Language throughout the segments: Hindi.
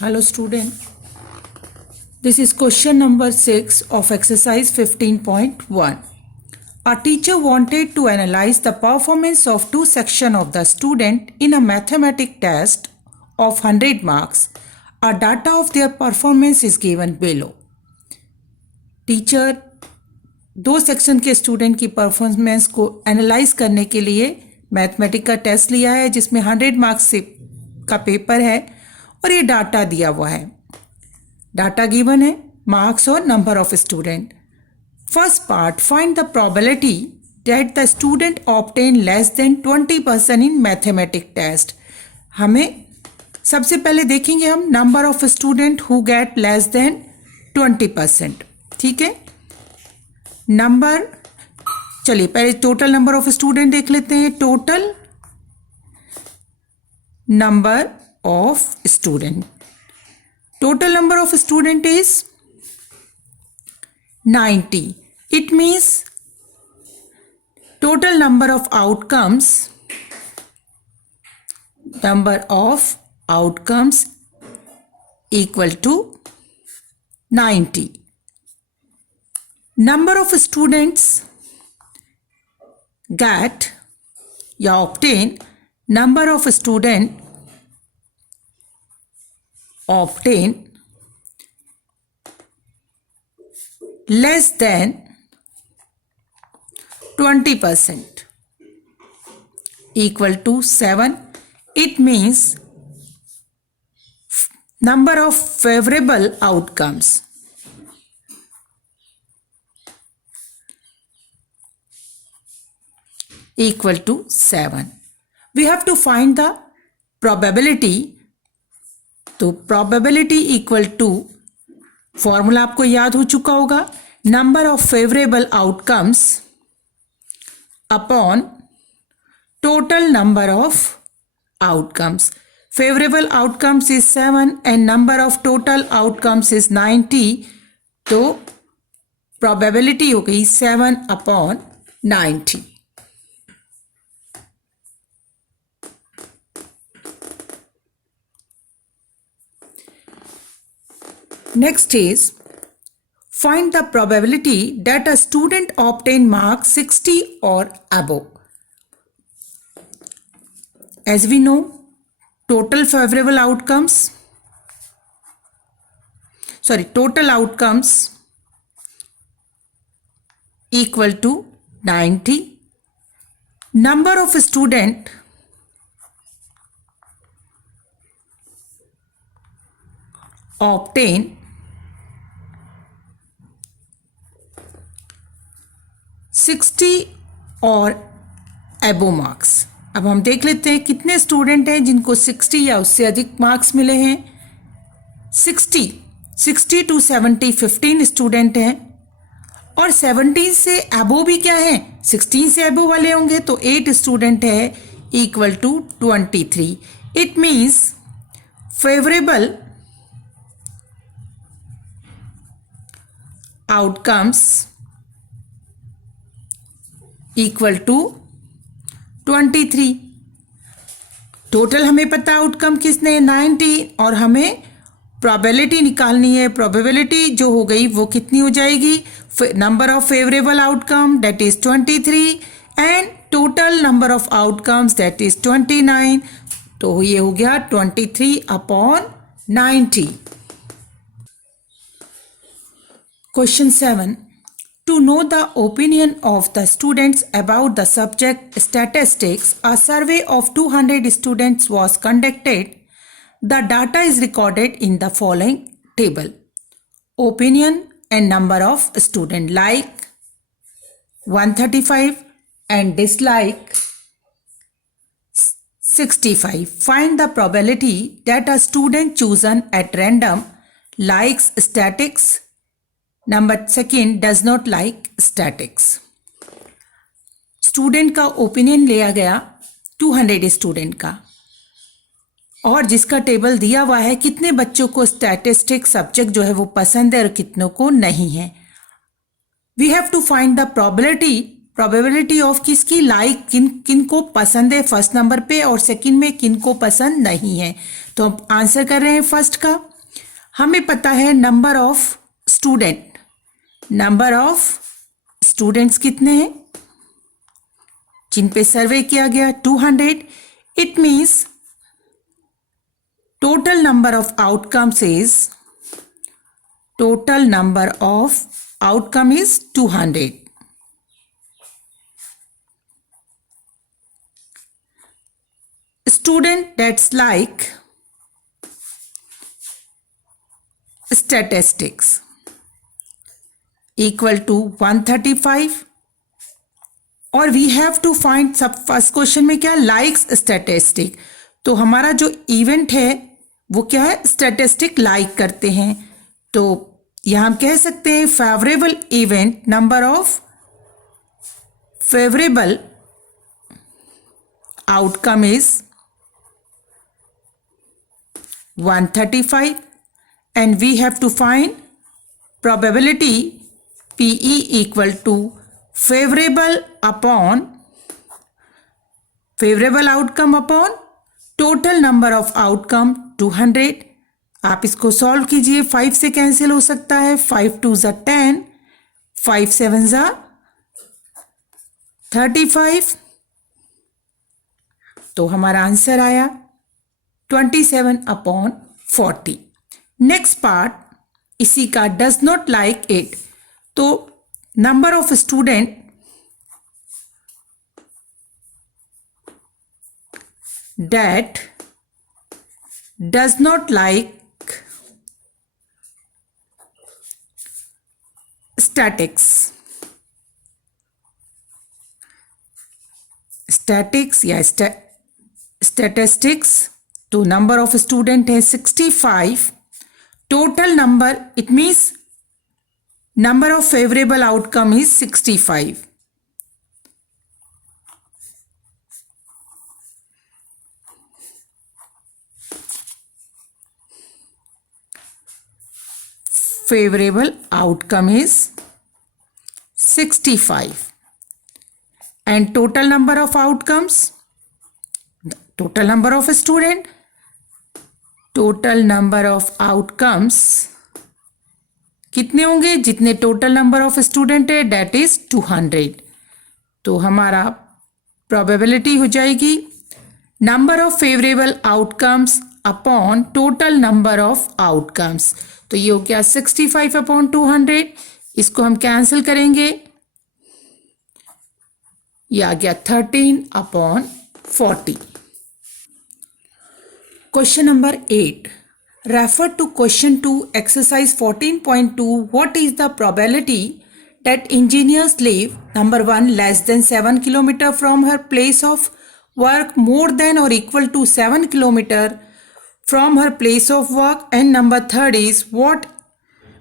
Hello student, this is question number 6 of exercise 15.1. A teacher wanted to analyze the performance of two sections of the student in a mathematics test of 100 marks. A data of their performance is given below. Teacher दो सेक्शन के स्टूडेंट की परफॉर्मेंस को एनालाइज करने के लिए मैथमेटिक्स का टेस्ट लिया है जिसमें 100 मार्क्स से का पेपर है और ये डाटा दिया हुआ है. डाटा गिवन है, मार्क्स और number of student. First part, find the probability that the student obtain less than 20% in mathematics test. हमें सबसे पहले देखेंगे हम number of student who get less than 20%. ठीक है, नंबर, चलिए पहले टोटल नंबर ऑफ स्टूडेंट देख लेते हैं. Total number of student, total number of student is 90. It means total number of outcomes equal to 90. Number of students get या obtain, number of student obtain less than 20% equal to 7. It means number of favorable outcomes equal to 7. We have to find the probability. तो प्रोबेबिलिटी इक्वल टू, फॉर्मूला आपको याद हो चुका होगा, number of favourable outcomes upon total number of outcomes. Favourable outcomes is 7 and number of total outcomes is 90. तो प्रोबेबिलिटी हो गई 7/90. Next is find the probability that a student obtain marks 60 or above. As we know, total outcomes equal to 90. Number of student obtain 60 और एबो मार्क्स. अब हम देख लेते हैं कितने स्टूडेंट हैं जिनको 60 या उससे अधिक मार्क्स मिले हैं. 60 to 70 15 स्टूडेंट हैं और 17 से एबो भी क्या है, 16 से एबो वाले होंगे तो 8 स्टूडेंट है equal to 23. It means favourable outcomes equal to 23. Total हमें पता आउटकम किसने 90 और हमें प्रोबेबिलिटी निकालनी है. प्रोबेबिलिटी जो हो गई वो कितनी हो जाएगी, number of favourable outcome that is 23 and total number of outcomes that is 29. तो ये हो गया 23/90. Question 7. To know the opinion of the students about the subject statistics, a survey of 200 students was conducted. The data is recorded in the following table. Opinion and number of students, like 135 and dislike 65. Find the probability that a student chosen at random likes statistics. Number second does not like statics. Student का ओपिनियन लिया गया 200 स्टूडेंट का और जिसका टेबल दिया हुआ है कितने बच्चों को स्टैटिस्टिक्स सब्जेक्ट जो है वो पसंद है और कितनों को नहीं है. We have to find the probability of किसकी, लाइक किन को पसंद है फर्स्ट नंबर पे और सेकंड में किन को पसंद नहीं है. तो हम आंसर कर रहे हैं फर्स्ट का. हमें पता है number of student, number of students कितने हैं जिन पे सर्वे किया गया 200. It means total number of outcomes is 200. Student that's like statistics equal to 135 और वी हैव टू फाइंड सब फर्स्ट क्वेश्चन में क्या लाइक्स स्टैटिस्टिक. तो हमारा जो इवेंट है वो क्या है, स्टैटिस्टिक लाइक करते हैं. तो यहां हम कह सकते हैं favourable event, number of favourable outcome is 135 and we have to find probability PE equal to favorable outcome upon total number of outcome 200. आप इसको सॉल्व कीजिए. 5 से कैंसिल हो सकता है, 5 2 ज़ा 10, 5 7 ज़ा 35. तो हमारा आंसर आया 27/40. नेक्स्ट पार्ट इसी का डज नॉट लाइक इट. तो number of student that does not like statistics या statistics. तो नंबर ऑफ स्टूडेंट है 65. Total number, it means number of favourable outcome is 65. favorable outcome is 65 and total number of outcomes, total number of student, total number of outcomes कितने होंगे, जितने टोटल नंबर ऑफ स्टूडेंट है डेट इज 200. तो हमारा प्रोबेबिलिटी हो जाएगी number of favourable outcomes upon total number of outcomes. तो ये हो गया 65/200. इसको हम कैंसिल करेंगे, ये आ गया 13/40. Question number 8. Refer to question 2 exercise 14.2. What is the probability that engineers live, number 1, less than 7 kilometer from her place of work, more than or equal to 7 kilometer from her place of work, and number 3 is what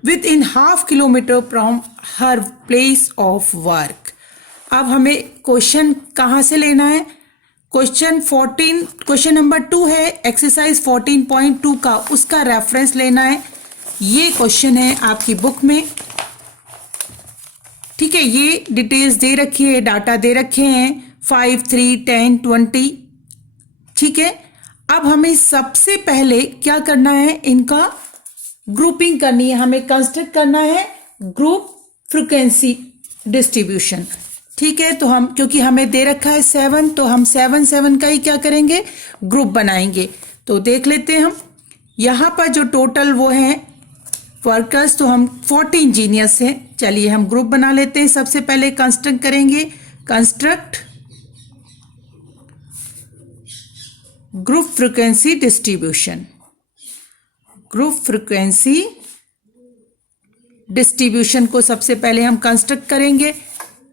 within half kilometer from her place of work. अब हमें क्वेश्चन कहाँ से लेना है, क्वेश्चन नंबर 2 है एक्सरसाइज 14.2 का, उसका रेफरेंस लेना है. ये क्वेश्चन है आपकी बुक में, ठीक है. ये डिटेल्स दे रखी है, डाटा दे रखे हैं 5, 3, 10, 20, ठीक है. अब हमें सबसे पहले क्या करना है, इनका ग्रुपिंग करनी है, हमें कंस्ट्रक्ट करना है ग्रुप फ्रीक्वेंसी डिस्ट्रीब्यूशन, ठीक है. तो हम, क्योंकि हमें दे रखा है 7, तो हम 7 का ही क्या करेंगे, ग्रुप बनाएंगे. तो देख लेते हैं हम यहाँ पर जो टोटल वो हैं वर्कर्स, तो हम 40 इंजीनियर्स हैं. चलिए हम ग्रुप बना लेते हैं. सबसे पहले कंस्ट्रक्ट करेंगे, construct group frequency distribution. Group frequency distribution को सबसे पहले हम कंस्ट्रक्ट करेंगे.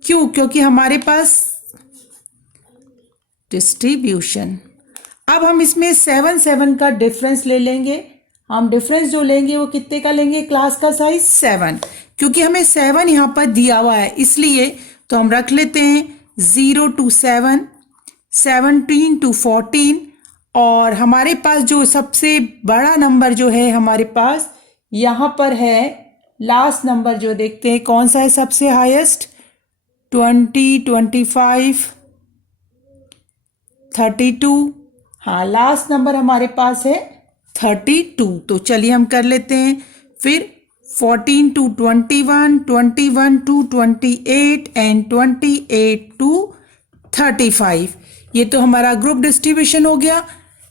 क्यों, क्योंकि हमारे पास डिस्ट्रीब्यूशन, अब हम इसमें 7 का डिफरेंस ले लेंगे. हम डिफरेंस जो लेंगे वो कितने का लेंगे, क्लास का साइज 7, क्योंकि हमें 7 यहाँ पर दिया हुआ है इसलिए. तो हम रख लेते हैं 0 to 7, 17 to 14, और हमारे पास जो सबसे बड़ा नंबर जो है हमारे पास यहाँ पर है, लास्ट नंबर जो देखते हैं कौन सा है सबसे हाईएस्ट, 20, 25, 32. हाँ, लास्ट नंबर हमारे पास है 32। तो चलिए हम कर लेते हैं फिर 14 to 21, 21 to 28 एंड 28 to 35। ये तो हमारा ग्रुप डिस्ट्रीब्यूशन हो गया।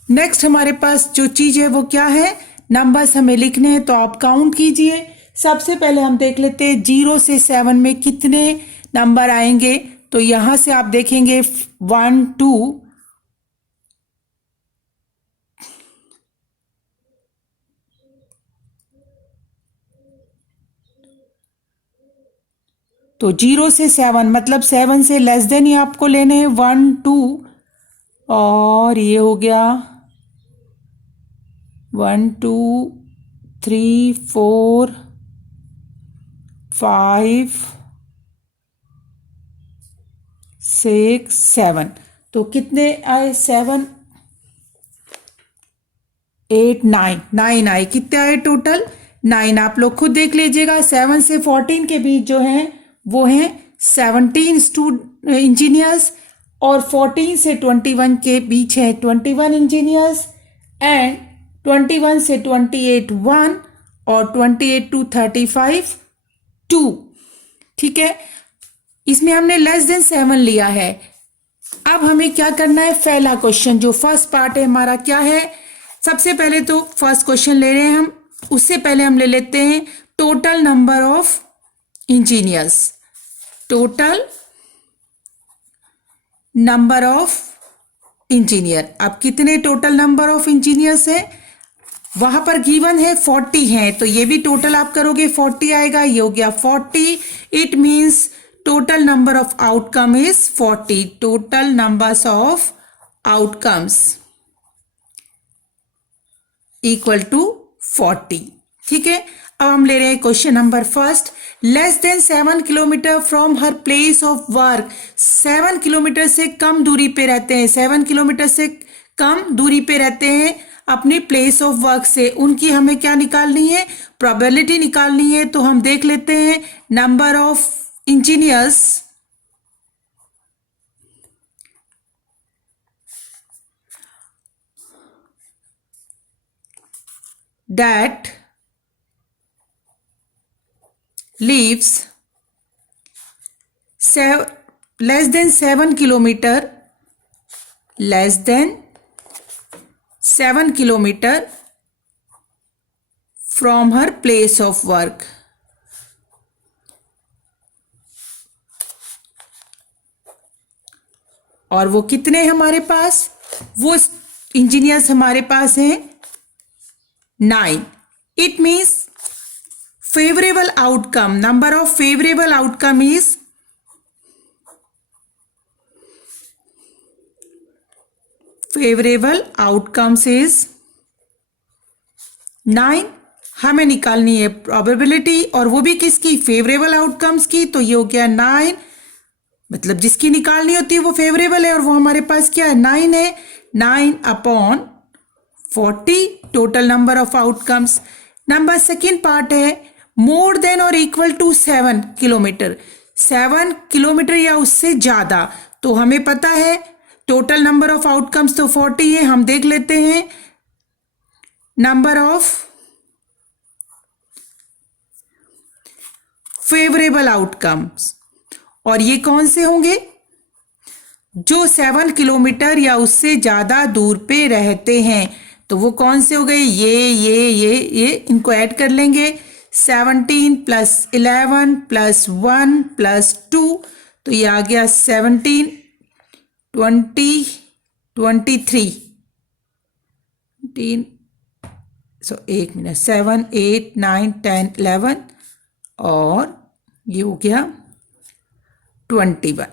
नेक्स्ट हमारे पास जो चीज है वो क्या है, नंबर्स हमें लिखने हैं, तो आप काउंट कीजिए। सबसे पहले हम देख लेते हैं 0 से 7 में कितने नंबर आएंगे। तो यहां से आप देखेंगे 1 2 तो 0 से 7 मतलब 7 से लेस देन ही आपको लेने हैं, 1 2 और ये हो गया 1 2 3 4 5 6 7। तो कितने आए, 7 8 9 9 आए। कितने आए टोटल, 9। आप लोग खुद देख लीजिएगा। 7 से 14 के बीच जो हैं वो हैं 17 इंजीनियर्स और 14 से 21 के बीच है 21 इंजीनियर्स एंड 21 से 28 1 और 28 to 35 2। ठीक है, इसमें हमने लेस देन 7 लिया है। अब हमें क्या करना है, पहला क्वेश्चन जो फर्स्ट पार्ट है हमारा क्या है। सबसे पहले तो फर्स्ट क्वेश्चन ले रहे हैं हम, उससे पहले हम ले लेते हैं total number of engineers. Total number of engineer, अब कितने टोटल नंबर ऑफ इंजीनियर्स है, वहां पर गिवन है 40 है, तो ये भी टोटल आप करोगे 40 आएगा। ये हो गया 40। It means total number of outcome is 40। Total numbers of outcomes equal to 40। ठीक है, अब हम ले रहे हैं question number first. Less than 7 kilometre from her place of work. 7 kilometre से कम दूरी पे रहते हैं, 7 किलोमीटर से कम दूरी पे रहते हैं अपनी प्लेस ऑफ वर्क से। उनकी हमें क्या निकालनी है, प्रोबेबिलिटी निकालनी है। तो हम देख लेते हैं number of engineers that lives less than 7 kilometer, less than 7 kilometer from her place of work। और वो कितने हमारे पास, वो इंजीनियर्स हमारे पास हैं 9। It means favorable outcome, number of favorable outcome is favorable outcomes is 9। हमें निकालनी है प्रोबेबिलिटी, और वो भी किसकी, फेवरेबल आउटकम्स की। तो ये हो गया 9, मतलब जिसकी निकालनी होती है वो फेवरेबल है, और वो हमारे पास क्या है, 9 है। 9 upon 40 total number of outcomes. Number second part है मोर देन और इक्वल टू 7 किलोमीटर। 7 किलोमीटर या उससे ज्यादा। तो हमें पता है टोटल नंबर ऑफ आउटकम्स तो 40 है। हम देख लेते हैं नंबर ऑफ फेवरेबल आउटकम्स, और ये कौन से होंगे, जो 7 किलोमीटर या उससे ज्यादा दूर पे रहते हैं। तो वो कौन से हो गए, ये इनको ऐड कर लेंगे। 17 प्लस 11 प्लस 1 प्लस 2, तो ये आ गया 17 20 23 एक मिनट 7 8 9 10 11 और ये हो गया 31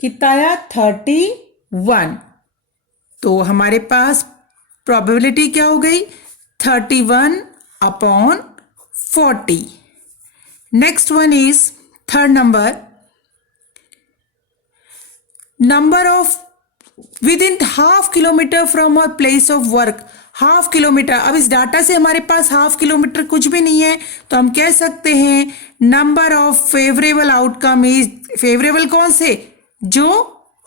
कितना आया, 31। तो हमारे पास प्रोबेबिलिटी क्या हो गई, 31 upon 40। Next one is third number of with in half kilometre from a place of work. Half kilometre, अब इस डाटा से हमारे पास हाफ किलोमीटर कुछ भी नहीं है, तो हम कह सकते हैं number of favourable outcome is, favourable कौन से, जो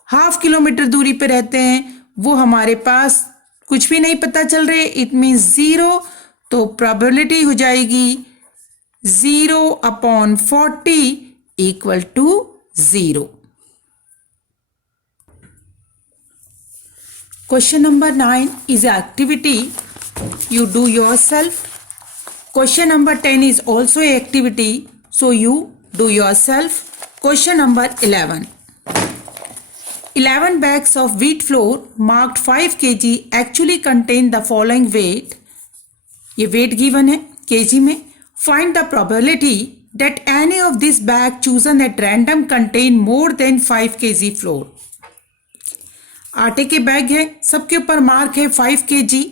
हाफ किलोमीटर दूरी पे रहते हैं वो हमारे पास कुछ भी नहीं पता चल रहे, इट मीन्स 0, तो प्रोबेबिलिटी हो जाएगी 0/40 equal to 0। Question number 9 is an activity you do yourself. Question number 10 is also an activity, so you do yourself. Question number 11. 11 bags of wheat flour marked 5 kg actually contain the following weight. ये weight given है kg में. Find the probability that any of this bag chosen at random contain more than 5 kg flour. आटे के बैग है, सबके ऊपर मार्क है 5 kg,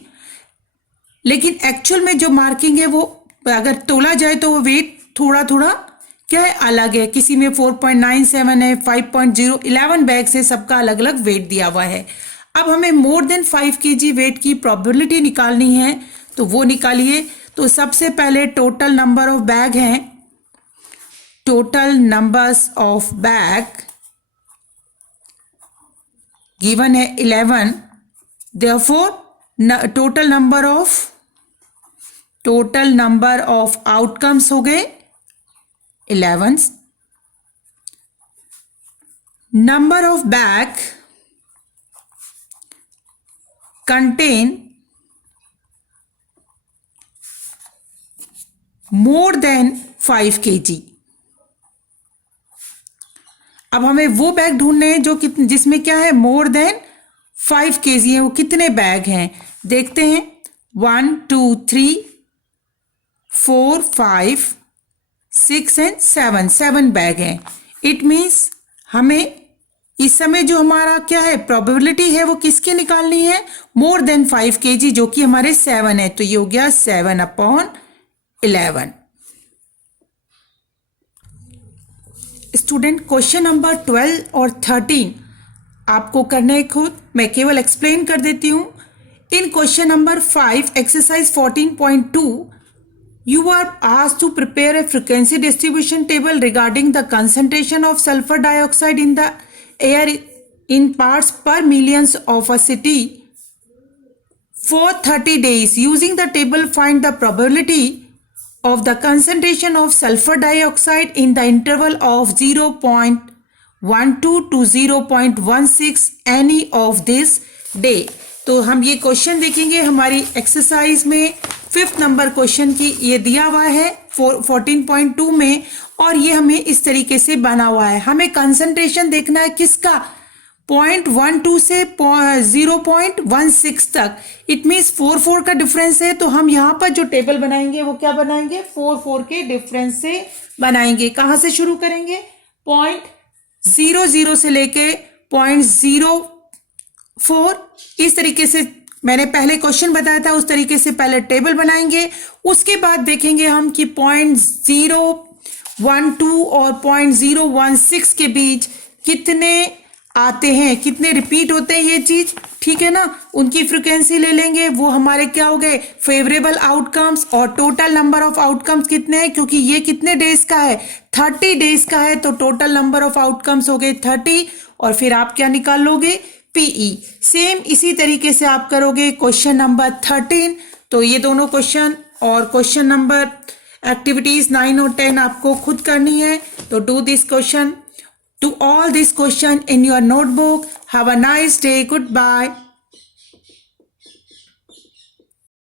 लेकिन एक्चुअल में जो मार्किंग है वो अगर तोला जाए तो वो वेट थोड़ा थोड़ा क्या है, अलग है। किसी में 4.97 है, 5.0, 11 बैग्स है, सबका अलग अलग वेट दिया हुआ है। अब हमें मोर देन 5 kg वेट की प्रोबेबिलिटी निकालनी है, तो वो निकालिए। तो सबसे पहले टोटल नंबर ऑफ बैग हैं, total numbers of bag given है 11, therefore total number of outcomes हो गए 11। Number of bag contain more than 5 kg। अब हमें वो बैग ढूंढने हैं जो जिसमें क्या है, मोर देन 5 kg है। वो कितने बैग हैं देखते हैं, 1 2 3 4 5 6 एंड 7 बैग हैं। इट मीन्स हमें इस समय जो हमारा क्या है प्रोबेबिलिटी है वो किसकी निकालनी है, मोर देन 5 kg, जो कि हमारे 7 है। तो ये हो गया 7/11। स्टूडेंट क्वेश्चन नंबर 12 और 13 आपको करना है खुद, मैं केवल एक्सप्लेन कर देती हूं। In question number 5 exercise 14.2 you are asked to prepare a frequency distribution table regarding the concentration of sulfur dioxide in the air in parts per millions of a city for 30 days. Using the table, find the probability of the concentration of sulfur dioxide in the interval of 0.12 to 0.16 any of this day. तो हम ये क्वेश्चन देखेंगे हमारी एक्सरसाइज में 5th नंबर क्वेश्चन की ये दिया हुआ है 14.2 में, और ये हमें इस तरीके से बना हुआ है। हमें कंसंट्रेशन देखना है किसका, 0.12 से 0.16 तक। इट मीन्स 4 का डिफरेंस है, तो हम यहाँ पर जो टेबल बनाएंगे वो क्या बनाएंगे, 4 के डिफरेंस से बनाएंगे। कहाँ से शुरू करेंगे, 0.00 से लेके 0.04, इस तरीके से मैंने पहले क्वेश्चन बताया था, उस तरीके से पहले टेबल बनाएंगे। उसके बाद देखेंगे हम कि 0.012 और 0.016 के बीच कितने आते हैं, कितने रिपीट होते हैं ये चीज, ठीक है ना। उनकी फ्रिक्वेंसी ले लेंगे, वो हमारे क्या हो गए, फेवरेबल आउटकम्स। और टोटल नंबर ऑफ आउटकम्स कितने हैं, क्योंकि ये कितने डेज का है, 30 डेज का है, तो टोटल नंबर ऑफ आउटकम्स हो गए 30। और फिर आप क्या निकाल लोगे, पीई। सेम इसी तरीके से आप करोगे क्वेश्चन नंबर 13। तो ये दोनों क्वेश्चन और क्वेश्चन नंबर एक्टिविटीज 9 और 10 आपको खुद करनी है। तो do this question, do all this question in your notebook. Have a nice day. Goodbye.